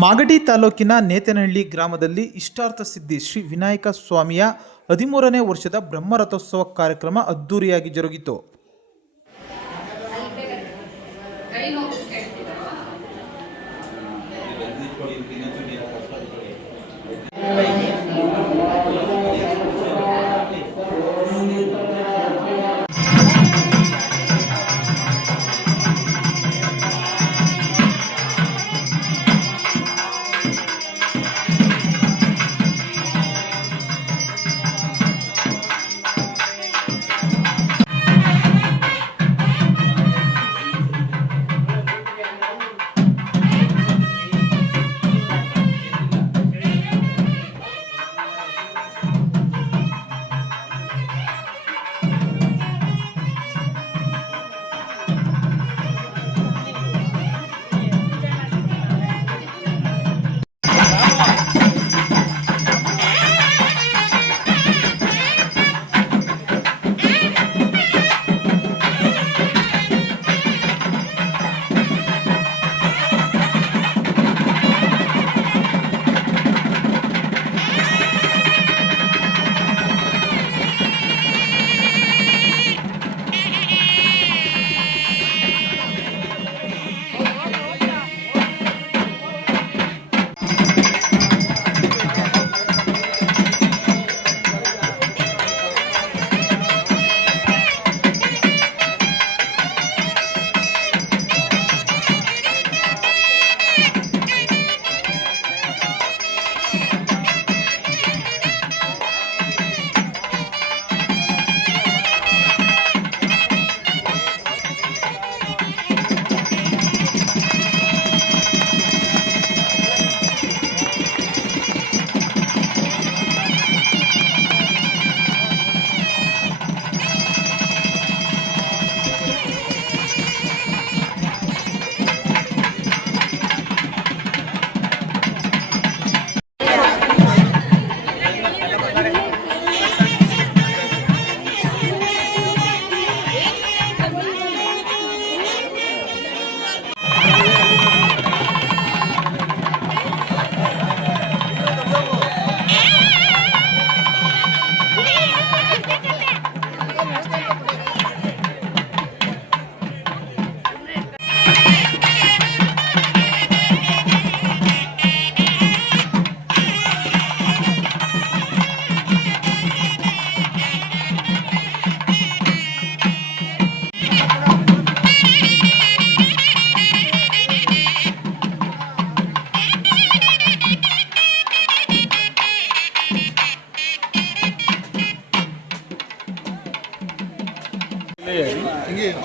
ಮಾಗಡಿ ತಾಲೂಕಿನ ನೇತನಹಳ್ಳಿ ಗ್ರಾಮದಲ್ಲಿ ಇಷ್ಟಾರ್ಥ ಸಿದ್ಧಿ ಶ್ರೀ ವಿನಾಯಕ ಸ್ವಾಮಿಯ ಹದಿಮೂರನೇ ವರ್ಷದ ಬ್ರಹ್ಮರಥೋತ್ಸವ ಕಾರ್ಯಕ್ರಮ ಅದ್ದೂರಿಯಾಗಿ ಜರುಗಿತು.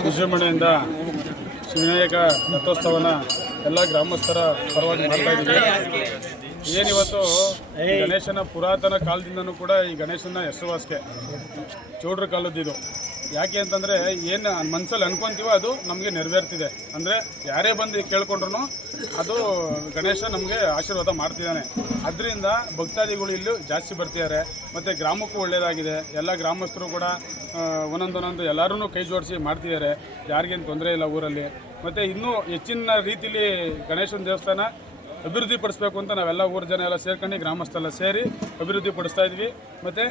ವಿಜೃಂಭಣೆಯಿಂದ ವಿನಾಯಕ ರಥೋತ್ಸವನ ಎಲ್ಲ ಗ್ರಾಮಸ್ಥರ ಪರವಾಗಿ ಮಾಡ್ತಾ ಇದ್ದೀವಿ. ಏನಿವತ್ತು ಗಣೇಶನ ಪುರಾತನ ಕಾಲದಿಂದನೂ ಕೂಡ ಈ ಗಣೇಶನ ಹೆಸರುವಾಸಿಗೆ ಚೌಡ್ರ ಕಾಲದ್ದಿದು. ಯಾಕೆ ಅಂತಂದರೆ ಏನು ಮನಸ್ಸಲ್ಲಿ ಅನ್ಕೊಂತೀವೋ ಅದು ನಮಗೆ ನೆರವೇರ್ತಿದೆ. ಅಂದರೆ ಯಾರೇ ಬಂದು ಕೇಳ್ಕೊಂಡ್ರು ಅದು ಗಣೇಶ ನಮಗೆ ಆಶೀರ್ವಾದ ಮಾಡ್ತಿದ್ದಾನೆ. ಅದರಿಂದ ಭಕ್ತಾದಿಗಳು ಇಲ್ಲೂ ಜಾಸ್ತಿ ಬರ್ತಿದ್ದಾರೆ. ಮತ್ತು ಗ್ರಾಮಕ್ಕೂ ಒಳ್ಳೆಯದಾಗಿದೆ ಎಲ್ಲ ಗ್ರಾಮಸ್ಥರು ಕೂಡ ಒಂದೊಂದೊಂದೊಂದು ಎಲ್ಲರೂ ಕೈ ಜೋಡಿಸಿ ಮಾಡ್ತಿದ್ದಾರೆ. ಯಾರಿಗೇನು ತೊಂದರೆ ಇಲ್ಲ ಊರಲ್ಲಿ. ಮತ್ತು ಇನ್ನೂ ಹೆಚ್ಚಿನ ರೀತಿಲಿ ಗಣೇಶನ ದೇವಸ್ಥಾನ ಅಭಿವೃದ್ಧಿ ಪಡಿಸ್ಬೇಕು ಅಂತ ನಾವೆಲ್ಲ ಊರ ಜನ ಎಲ್ಲ ಸೇರ್ಕೊಂಡು ಗ್ರಾಮಸ್ಥರೆಲ್ಲ ಸೇರಿ ಅಭಿವೃದ್ಧಿ ಪಡಿಸ್ತಾ ಇದ್ವಿ. ಮತ್ತು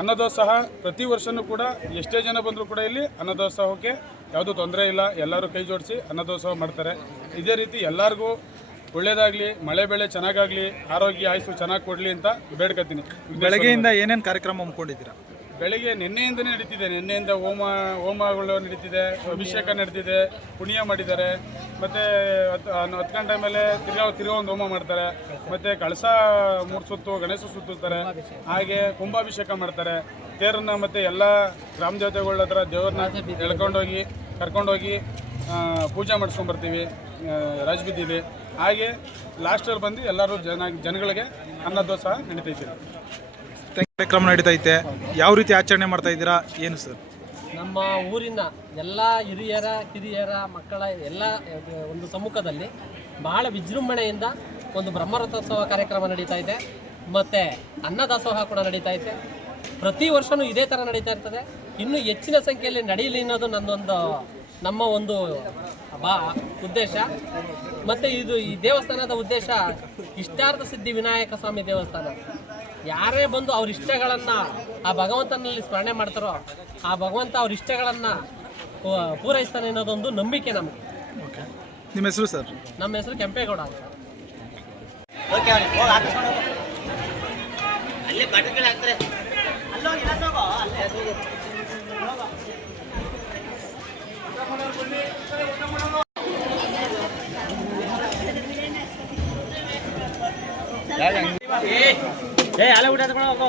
ಅನ್ನದಾಸೋಹ ಪ್ರತಿ ವರ್ಷವೂ ಕೂಡ ಎಷ್ಟೇ ಜನ ಬಂದರೂ ಕೂಡ ಇಲ್ಲಿ ಅನ್ನದೋತ್ಸವಕ್ಕೆ ಯಾವುದೂ ತೊಂದರೆ ಇಲ್ಲ, ಎಲ್ಲರೂ ಕೈ ಜೋಡಿಸಿ ಅನ್ನದೋತ್ಸವ ಮಾಡ್ತಾರೆ. ಇದೇ ರೀತಿ ಎಲ್ಲರಿಗೂ ಒಳ್ಳೇದಾಗಲಿ, ಮಳೆ ಬೆಳೆ ಚೆನ್ನಾಗಾಗಲಿ, ಆರೋಗ್ಯ, ಆಯಸ್ಸು ಚೆನ್ನಾಗಿ ಕೊಡಲಿ ಅಂತ ಬೇಡ್ಕೊತೀನಿ. ಬೆಳಗ್ಗೆಯಿಂದ ಏನೇನು ಕಾರ್ಯಕ್ರಮ ಹಮ್ಮಿಕೊಂಡಿದ್ದೀರಾ? ಬೆಳಿಗ್ಗೆ ನಿನ್ನೆಯಿಂದನೇ ನಡೀತಿದೆ. ನಿನ್ನೆಯಿಂದ ಹೋಮ, ಹೋಮಗಳು ನಡೀತಿದೆ, ಅಭಿಷೇಕ ನಡೀತಿದೆ, ಪುಣ್ಯ ಮಾಡಿದ್ದಾರೆ. ಮತ್ತು ಹತ್ತು ಹತ್ತು ಗಂಟೆ ಮೇಲೆ ತಿರ್ಗಾ ತಿರ್ಗಾ ಒಂದು ಹೋಮ ಮಾಡ್ತಾರೆ. ಮತ್ತು ಕಳಸ ಮೂರು ಸುತ್ತು, ಗಣೇಶ ಸುತ್ತುತ್ತಾರೆ ಹಾಗೆ ಕುಂಭಾಭಿಷೇಕ ಮಾಡ್ತಾರೆ. ತೇರನ್ನ ಮತ್ತು ಎಲ್ಲ ಗ್ರಾಮ ದೇವತೆಗಳ ಹತ್ರ ದೇವ್ರನ್ನ ಎಳ್ಕೊಂಡೋಗಿ, ಕರ್ಕೊಂಡೋಗಿ ಪೂಜೆ ಮಾಡಿಸ್ಕೊಂಡ್ಬರ್ತೀವಿ ರಾಜಬೀದಿಲಿ. ಹಾಗೆ ಲಾಸ್ಟಲ್ಲಿ ಬಂದು ಎಲ್ಲರೂ ಜನ, ಜನಗಳಿಗೆ ಅನ್ನದೋಸಹ ನಡೀತೈತೆ. ಕಾರ್ಯಕ್ರಮ ನಡೀತೈತೆ? ಯಾವ ರೀತಿ ಆಚರಣೆ ಮಾಡ್ತಾ ಇದ್ದೀರಾ? ಏನು ಸರ್? ನಮ್ಮ ಊರಿನ ಎಲ್ಲ ಹಿರಿಯರ, ಕಿರಿಯರ ಮಕ್ಕಳ ಎಲ್ಲ, ಒಂದು ಸಮ್ಮುಖದಲ್ಲಿ ಬಹಳ ವಿಜೃಂಭಣೆಯಿಂದ ಒಂದು ಬ್ರಹ್ಮರಥೋತ್ಸವ ಕಾರ್ಯಕ್ರಮ ನಡೀತಾ ಇದೆ ಮತ್ತು ಅನ್ನದಾಸೋಹ ಕೂಡ ನಡೀತಾ ಇದೆ ಪ್ರತಿ ವರ್ಷವೂ ಇದೇ ಥರ ನಡೀತಾ ಇರ್ತದೆ. ಇನ್ನೂ ಹೆಚ್ಚಿನ ಸಂಖ್ಯೆಯಲ್ಲಿ ನಡೆಯಲಿ ಅನ್ನೋದು ನನ್ನೊಂದು ನಮ್ಮ ಒಂದು ಬಾ, ಉದ್ದೇಶ. ಮತ್ತು ಇದು ಈ ದೇವಸ್ಥಾನದ ಉದ್ದೇಶ ಇಷ್ಟಾರ್ಥ ಸಿದ್ಧಿ ವಿನಾಯಕ ಸ್ವಾಮಿ ದೇವಸ್ಥಾನ. ಯಾರೇ ಬಂದು ಅವ್ರ ಇಷ್ಟಗಳನ್ನು ಆ ಭಗವಂತನಲ್ಲಿ ಸ್ಮರಣೆ ಮಾಡ್ತಾರೋ ಆ ಭಗವಂತ ಅವ್ರ ಇಷ್ಟಗಳನ್ನು ಪೂರೈಸ್ತಾನೆ ಅನ್ನೋದೊಂದು ನಂಬಿಕೆ ನಮಗೆ. ಓಕೆ. ನಿಮ್ಮ ಹೆಸರು ಸರ್? ನಮ್ಮ ಹೆಸರು ಕೆಂಪೇಗೌಡ ಅಂತ. ಅಲ್ಲೇ ಬಟನ್ಗಳು ಹಾಕ್ತಾರೆ ಅಲ್ಲೋಗಿ ಹೋಗೋ ಅಲ್ಲೇ ಏ ಅಲ್ಲೇ ಊಟ ಹೋಗೋ